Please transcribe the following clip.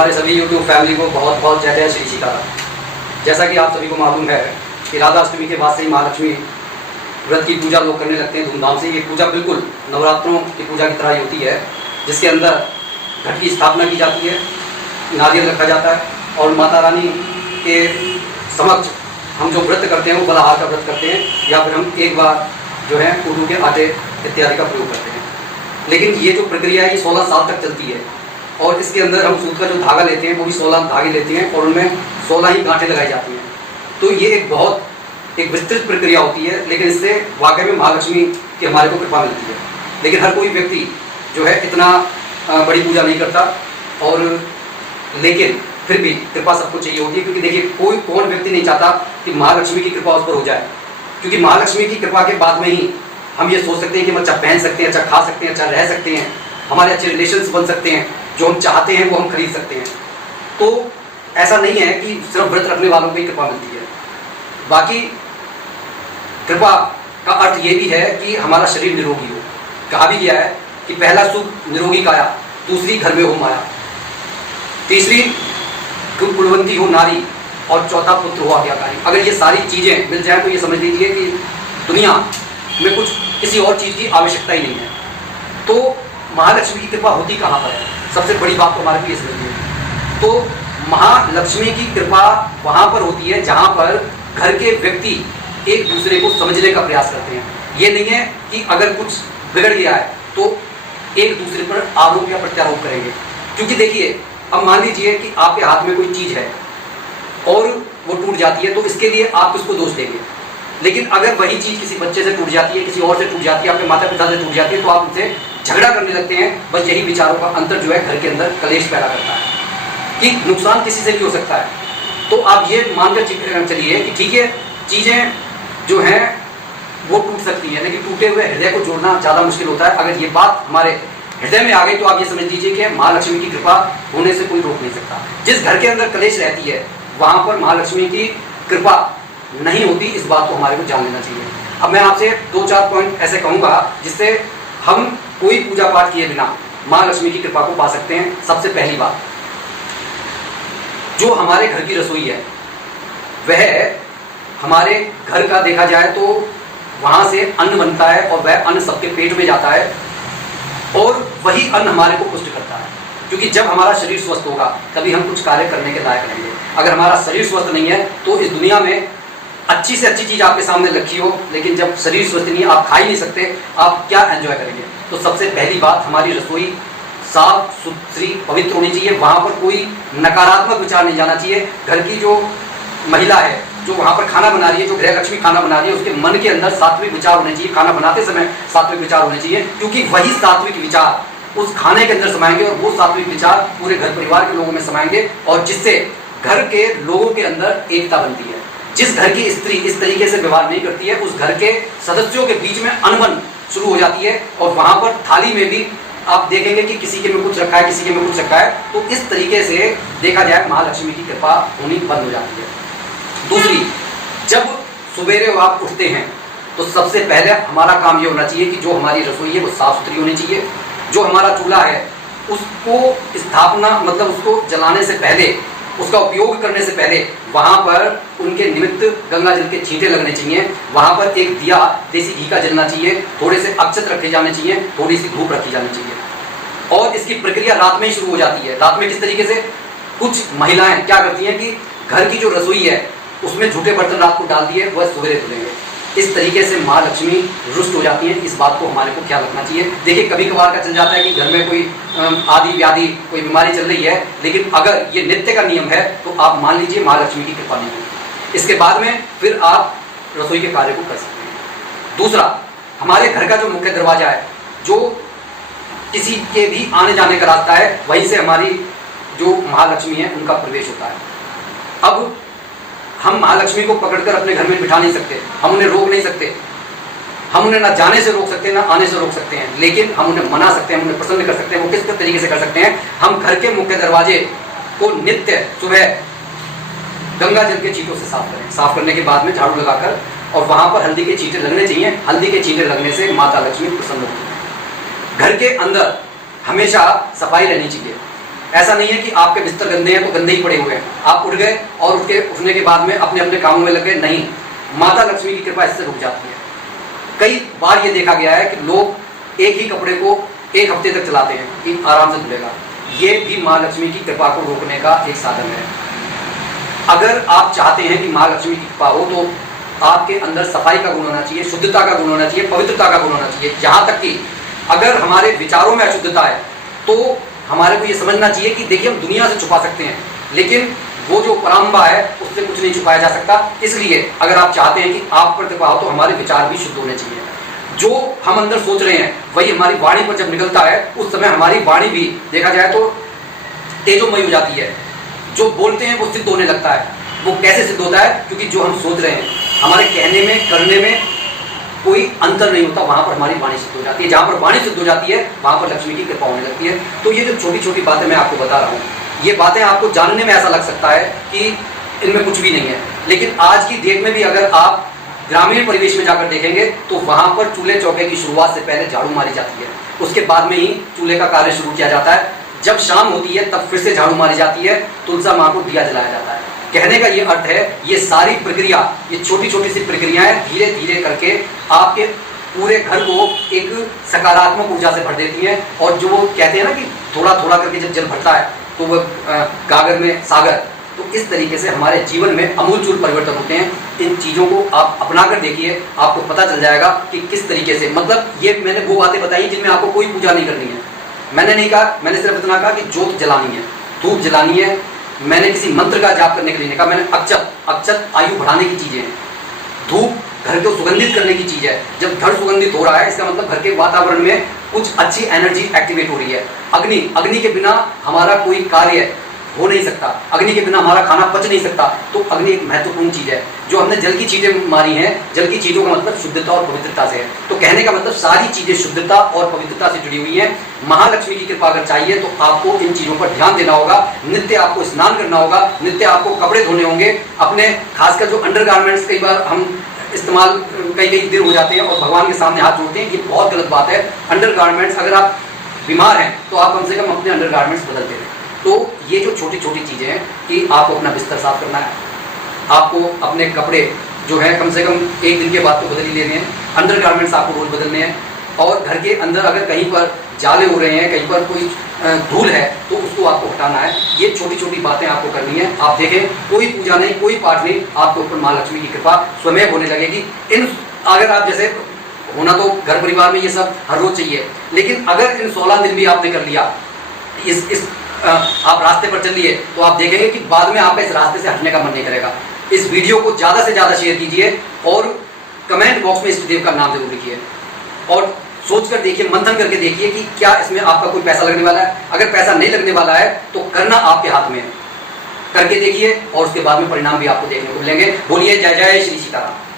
हमारे सभी YouTube family को बहुत बहुत जय जय श्री सीताराम। जैसा कि आप सभी को मालूम है कि राधा अष्टमी के बाद से ही महालक्ष्मी व्रत की पूजा लोग करने लगते हैं धूमधाम से। ये पूजा बिल्कुल नवरात्रों की पूजा की तरह ही होती है, जिसके अंदर घट की स्थापना की जाती है, नारियल रखा जाता है और माता रानी के समक्ष हम जो व्रत करते हैं वो फलाहार का व्रत करते हैं, या फिर हम एक बार जो है उर्दू के आटे इत्यादि का प्रयोग करते हैं। लेकिन ये जो प्रक्रिया है ये 16 साल तक चलती है और इसके अंदर हम सूत का जो धागा लेते हैं वो भी 16 धागे लेते हैं और उनमें 16 ही गांठें लगाई जाती हैं। तो ये एक विस्तृत प्रक्रिया होती है, लेकिन इससे वाकई में महालक्ष्मी की हमारे को कृपा मिलती है। लेकिन हर कोई व्यक्ति जो है इतना बड़ी पूजा नहीं करता, और लेकिन फिर भी कृपा सबको चाहिए होती है, क्योंकि देखिए कौन व्यक्ति नहीं चाहता कि महालक्ष्मी की कृपा उस पर हो जाए। क्योंकि महालक्ष्मी की कृपा के बाद में ही हम ये सोच सकते हैं कि हम अच्छा पहन सकते हैं, अच्छा खा सकते हैं, अच्छा रह सकते हैं, हमारे अच्छे रिलेशंस बन सकते हैं, जो हम चाहते हैं वो हम खरीद सकते हैं। तो ऐसा नहीं है कि सिर्फ व्रत रखने वालों को ही कृपा मिलती है। बाकी कृपा का अर्थ ये भी है कि हमारा शरीर निरोगी हो। कहा भी गया है कि पहला सुख निरोगी काया, दूसरी घर में हो माया, तीसरी कुलवंती हो नारी, और चौथा पुत्र हो आज्ञाकारी। अगर ये सारी चीजें मिल जाए तो ये समझ लीजिए कि दुनिया में कुछ किसी और चीज की आवश्यकता ही नहीं है। तो महालक्ष्मी की कृपा होती कहाँ पर है? सबसे बड़ी बात तो हमारे लिए समझिए, तो महालक्ष्मी की कृपा वहां पर होती है जहां पर घर के व्यक्ति एक दूसरे को समझने का प्रयास करते हैं। ये नहीं है कि अगर कुछ बिगड़ गया है तो एक दूसरे पर आरोप या प्रत्यारोप करेंगे। क्योंकि देखिए, अब मान लीजिए कि आपके हाथ में कोई चीज है और वो टूट जाती है, तो इसके लिए आप किसको दोष देंगे? लेकिन अगर वही चीज किसी बच्चे से टूट जाती है, किसी और से टूट जाती है, आपके माता पिता से टूट जाती है, तो आप उनसे झगड़ा करने लगते हैं। बस यही विचारों का अंतर जो है घर के अंदर कलेश पैदा करता है कि नुकसान किसी से भी हो सकता है। तो आप ये मानकर चलिए कि ठीक है, चीजें जो हैं वो टूट सकती है, लेकिन टूटे हुए हृदय को जोड़ना ज्यादा मुश्किल होता है। अगर ये बात हमारे हृदय में आ गई तो आप ये समझ लीजिए कि महालक्ष्मी की कृपा होने से कोई रोक नहीं सकता। जिस घर के अंदर कलेश रहती है वहां पर महालक्ष्मी की कृपा नहीं होती, इस बात को हमारे को जान लेना चाहिए। अब मैं आपसे 2-4 पॉइंट ऐसे कहूंगा जिससे हम कोई पूजा पाठ किए बिना महालक्ष्मी की कृपा को पा सकते हैं। सबसे पहली बात, जो हमारे घर की रसोई है वह हमारे घर का देखा जाए तो वहां से अन्न बनता है और वह अन्न सबके पेट में जाता है और वही अन्न हमारे को पुष्ट करता है। क्योंकि जब हमारा शरीर स्वस्थ होगा तभी हम कुछ कार्य करने के लायक रहेंगे। अगर हमारा शरीर स्वस्थ नहीं है तो इस दुनिया में अच्छी से अच्छी चीज आपके सामने रखी हो, लेकिन जब शरीर स्वस्थ नहीं है, आप खा ही नहीं सकते, आप क्या एंजॉय करेंगे? तो सबसे पहली बात, हमारी रसोई साफ सुथरी पवित्र होनी चाहिए। वहां पर कोई नकारात्मक विचार नहीं जाना चाहिए। घर की जो महिला है जो वहां पर खाना बना रही है, जो गृह लक्ष्मी खाना बना रही है, उसके मन के अंदर सात्विक विचार होने चाहिए। खाना बनाते समय सात्विक विचार होने चाहिए, क्योंकि वही सात्विक विचार उस खाने के अंदर समाएंगे और वो सात्विक विचार पूरे घर परिवार के लोगों में समाएंगे, और जिससे घर के लोगों के अंदर एकता बनती है। जिस घर की स्त्री इस तरीके से व्यवहार नहीं करती है, उस घर के सदस्यों के बीच में अनबन शुरू हो जाती है, और वहां पर थाली में भी आप देखेंगे कि किसी के में कुछ रखा है, किसी के में कुछ रखा है। तो इस तरीके से देखा जाए महालक्ष्मी की कृपा होनी बंद हो जाती है। दूसरी, जब सवेरे आप उठते हैं तो सबसे पहले हमारा काम ये होना चाहिए कि जो हमारी रसोई है वो साफ सुथरी होनी चाहिए। जो हमारा चूल्हा है उसको स्थापना मतलब उसको जलाने से पहले, उसका उपयोग करने से पहले वहां पर उनके निमित्त गंगा जल के छींटे लगने चाहिए। वहां पर एक दिया देसी घी का जलना चाहिए, थोड़े से अक्षत रखे जाने चाहिए, थोड़ी सी धूप रखी जानी चाहिए। और इसकी प्रक्रिया रात में ही शुरू हो जाती है। रात में किस तरीके से? कुछ महिलाएं क्या करती हैं कि घर की जो रसोई है उसमें झूठे बर्तन रात को डाल दिए, वह सवेरे धुलेंगे। इस तरीके से महालक्ष्मी रुष्ट हो जाती है। इस बात को हमारे को ख्याल रखना चाहिए। देखिए, कभी कभार का चल जाता है कि घर में कोई आदि व्याधि कोई बीमारी चल रही है, लेकिन अगर ये नित्य का नियम है तो आप मान लीजिए महालक्ष्मी की कृपा नहीं होगी। इसके बाद में फिर आप रसोई के कार्य को कर सकते हैं। दूसरा, हमारे घर का जो मुख्य दरवाजा है, जो किसी के भी आने जाने का रास्ता है, वहीं से हमारी जो महालक्ष्मी है उनका प्रवेश होता है। अब हम महालक्ष्मी को पकड़कर अपने घर में बिठा नहीं सकते, हम उन्हें रोक नहीं सकते, हम उन्हें ना जाने से रोक सकते हैं ना आने से रोक सकते हैं, लेकिन हम उन्हें मना सकते हैं, हम उन्हें प्रसन्न कर सकते हैं। वो किस तरीके से कर सकते हैं? हम घर के मुख्य दरवाजे को नित्य सुबह गंगा जल के छींटों से साफ करें। साफ करने के बाद में झाड़ू लगाकर, और वहां पर हल्दी के छींटे लगने चाहिए। हल्दी के छींटे लगने से माता लक्ष्मी प्रसन्न होती है। घर के अंदर हमेशा सफाई रहनी चाहिए। ऐसा नहीं है कि आपके बिस्तर गंदे हैं तो गंदे ही पड़े हुए हैं, आप उठ गए और उठने के बाद में अपने अपने कामों में लग गए। नहीं, माता लक्ष्मी की कृपा इससे रुक जाती है। कई बार ये देखा गया है कि लोग एक ही कपड़े को एक हफ्ते तक चलाते हैं कि आराम से धुलेगा। ये भी माँ लक्ष्मी की कृपा को रोकने का एक साधन है। अगर आप चाहते हैं कि माँ लक्ष्मी की कृपा हो तो आपके अंदर सफाई का गुण होना चाहिए, शुद्धता का गुण होना चाहिए, पवित्रता का गुण होना चाहिए। यहाँ तक कि अगर हमारे विचारों में अशुद्धता है तो हमारे को ये समझना चाहिए कि देखिए, हम दुनिया से छुपा सकते हैं लेकिन वो जो परंपरा है उससे कुछ नहीं छुपाया जा सकता। इसलिए अगर आप चाहते हैं कि आप पर कृपा हो तो हमारे विचार भी शुद्ध होने चाहिए। जो हम अंदर सोच रहे हैं वही हमारी वाणी पर जब निकलता है उस समय हमारी वाणी भी देखा जाए तो तेजोमयी हो जाती है। जो बोलते हैं वो सिद्ध होने लगता है। वो कैसे सिद्ध होता है? क्योंकि जो हम सोच रहे हैं हमारे कहने में करने में कोई अंतर नहीं होता, वहां पर हमारी वाणी सिद्ध हो जाती है। जहां पर वाणी सिद्ध हो जाती है वहां पर लक्ष्मी की कृपा होने लगती है। तो ये जो छोटी छोटी बातें मैं आपको बता रहा हूँ, ये बातें आपको जानने में ऐसा लग सकता है कि इनमें कुछ भी नहीं है, लेकिन आज की डेट में भी अगर आप ग्रामीण परिवेश में जाकर देखेंगे तो वहां पर चूल्हे चौके की शुरुआत से पहले झाड़ू मारी जाती है, उसके बाद में ही चूल्हे का कार्य शुरू किया जाता है। जब शाम होती है तब फिर से झाड़ू मारी जाती है, तुलसा माँ को दिया जलाया जाता है। कहने का ये अर्थ है, ये सारी प्रक्रिया, ये छोटी छोटी सी प्रक्रियाएं धीरे धीरे करके आपके पूरे घर को एक सकारात्मक ऊर्जा से भर देती हैं। और जो वो कहते हैं ना कि थोड़ा थोड़ा करके जब जल भरता है तो वह गागर में सागर, तो इस तरीके से हमारे जीवन में अमूलचूल परिवर्तन होते हैं। इन चीज़ों को आप अपना कर देखिए, आपको पता चल जाएगा कि किस तरीके से, मतलब ये मैंने वो बातें बताई जिनमें आपको कोई पूजा नहीं करनी है। मैंने नहीं कहा, मैंने सिर्फ इतना कहा कि ज्योत जलानी है, धूप जलानी है। मैंने किसी मंत्र का जाप करने के लिए नहीं कहा। मैंने अक्षत आयु बढ़ाने की चीज़ें हैं। धूप घर को सुगंधित करने की चीज़ है। जब घर सुगंधित हो रहा है इसका मतलब घर के वातावरण में कुछ अच्छी एनर्जी एक्टिवेट हो रही है। अग्नि के बिना हमारा कोई कार्य हो नहीं सकता, अग्नि के बिना हमारा खाना पच नहीं सकता। तो अग्नि एक महत्वपूर्ण चीज़ है। जो हमने जल की चीज़ें मारी हैं, जल की चीज़ों का मतलब शुद्धता और पवित्रता से है। तो कहने का मतलब सारी चीज़ें शुद्धता और पवित्रता से जुड़ी हुई हैं। महालक्ष्मी की कृपा अगर चाहिए तो आपको इन चीज़ों पर ध्यान देना होगा। नित्य आपको स्नान करना होगा, नित्य आपको कपड़े धोने होंगे अपने, खासकर जो अंडरगारमेंट्स कई बार हम इस्तेमाल कई दिन हो जाते हैं और भगवान के सामने हाथ जोड़ते हैं, ये बहुत गलत बात है। अंडरगारमेंट्स, अगर आप बीमार हैं तो आप कम से कम अपने अंडरगारमेंट्स बदलते रहें। तो ये जो छोटी छोटी चीज़ें हैं कि आपको अपना बिस्तर साफ करना है, आपको अपने कपड़े जो है कम से कम एक दिन के बाद तो बदल ही लेने हैं, अंडरगारमेंट्स आपको रोज बदलने हैं। और घर के अंदर अगर कहीं पर जाले हो रहे हैं, कहीं पर कोई धूल है तो उसको आपको हटाना है। ये छोटी छोटी बातें आपको करनी है। आप देखें, कोई पूजा नहीं, कोई पाठ नहीं, आपके ऊपर माँ लक्ष्मी की कृपा स्वयं होने लगेगी। इन अगर आप जैसे होना तो घर परिवार में ये सब हर रोज चाहिए, लेकिन अगर इन 16 दिन भी आपने कर लिया, आप रास्ते पर चलिए तो आप देखेंगे कि बाद में आपका इस रास्ते से हटने का मन नहीं करेगा। इस वीडियो को ज़्यादा से ज़्यादा शेयर कीजिए और कमेंट बॉक्स में इष्ट देव का नाम जरूर लिखिए और सोच कर देखिए, मंथन करके देखिए कि क्या इसमें आपका कोई पैसा लगने वाला है। अगर पैसा नहीं लगने वाला है तो करना आपके हाथ में है, करके देखिए और उसके बाद में परिणाम भी आपको देखने को मिलेंगे। बोलिए जय जय श्री सीताराम।